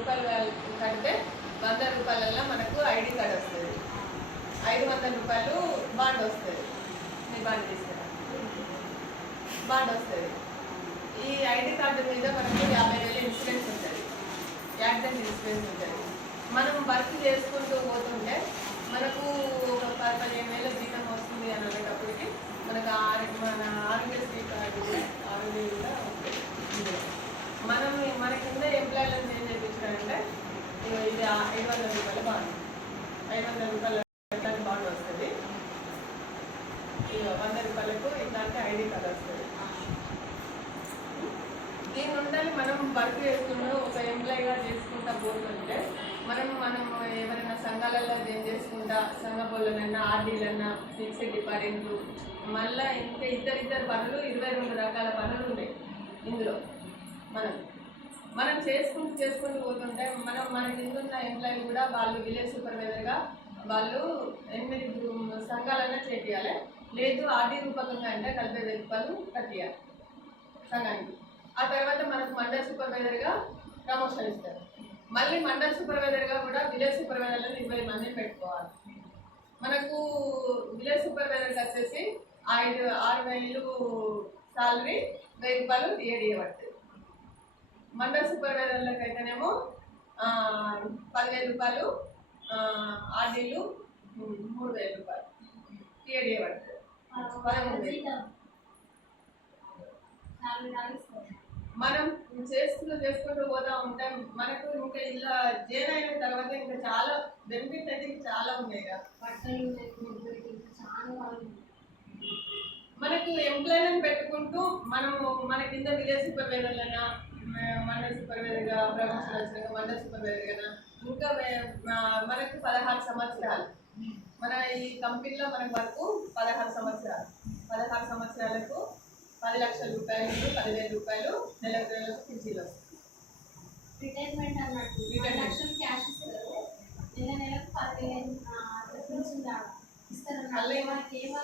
రూపాయలు కడితే 100 రూపాయలలో మనకు ఐడి కార్డ్ వస్తుంది. 500 రూపాయలు బాండ్ వస్తుంది. మీ బాండ్ తీసుకురా బాండ్ వస్తుంది. ఈ ఐడి కార్డు మీద మనకు 50,000 ఇన్సూరెన్స్ ఉంటుంది, యాక్సిడెంట్ ఇన్సూరెన్స్ ఉంటుంది. మనం వర్క్ చేసుకుంటూ పోతుంటే మనకు ఒక 15,000 జీతం వస్తుంది అని అనేటప్పటికి మనకు మన ఆరోగ్యశ్రీ కార్డు ఆరోగ్య కూడా ఉంటుంది. మనం మన కింద ఎంప్లాయీలను ఏం చేయించారంటే ఇది 500 రూపాయల బాండ్, 500 రూపాయల బాండ్ వస్తుంది. 100 రూపాయలకు ఇట్లాంటి ఐడి కార్డు వస్తుంది. దీని ఉండాలి. మనం వర్క్ చేసుకుంటూ ఒక ఎంప్లాయీగా చేసుకుంటా పోతుంటే మనం ఎవరైనా సంఘాలలో ఏం చేసుకుంటా సంఘ పనులన్నా ఆర్డీలన్నా ఫిక్స్డ్ డిపాజిట్లు మళ్ళీ ఇంకా ఇద్దరు పనులు 22 రకాల పనులు ఉన్నాయి ఇందులో. మనం చేసుకుంటూ పోతుంటే మన కిందున్న ఎంప్లాయీ కూడా వాళ్ళు విలేజ్ సూపర్వైజర్గా వాళ్ళు 8 సంఘాలన్నా చేయాలి. లేదు ఆర్డీ రూపకంగా అంటే 40,000 రూపాయలు కట్టియాలి సంఘానికి. ఆ తర్వాత మనకు మండల్ సూపర్వైజర్గా ప్రమోషన్ ఇస్తారు. మళ్ళీ మండల్ సూపర్వైజర్గా కూడా విలేజ్ సూపర్వైజర్లను 20 మందిని పెట్టుకోవాలి. మనకు విలేజ్ సూపర్వైజర్కి వచ్చేసి 6,000 సాలరీ, 1,000 రూపాయలు డిఏడిఏ పడుతుంది. మండల్ సూపర్వైజర్లకు అయితేనేమో 10,000 రూపాయలు, ఆర్డీలు 3,000 రూపాయలు డిఏడిఏ పడుతుంది. 13,000. మనం చేసుకుంటూ పోతా ఉంటాం. మనకు ఇంకా ఇలా జైన్ అయిన తర్వాత ఇంకా చాలా బెనిఫిట్ అయితే చాలా ఉన్నాయి కదా. మనకు ఎంప్లాయ్మెంట్ పెట్టుకుంటూ మన కింద విలేజ్ సూపర్వైజర్లైనా మండల్ సూపర్వైజర్గా ప్రమోషన్ వచ్చినాక మండల్ సూపర్వైజర్గా ఇంకా మనకు 16 సంవత్సరాలు మన ఈ కంపెనీలో మనకు వరకు 16 సంవత్సరాలు. 16 సంవత్సరాలకు 10 లక్షల రూపాయలు, 10,000 రూపాయలు నెలకు పింఛన్లు వస్తుంది. రిటైర్మెంట్ అన్నట్టు 10 లక్షలు క్యాష్ ఇస్తారు, నెలకు 10,000 పింఛన్ ఇస్తారు. మళ్ళీ మనకి ఏమో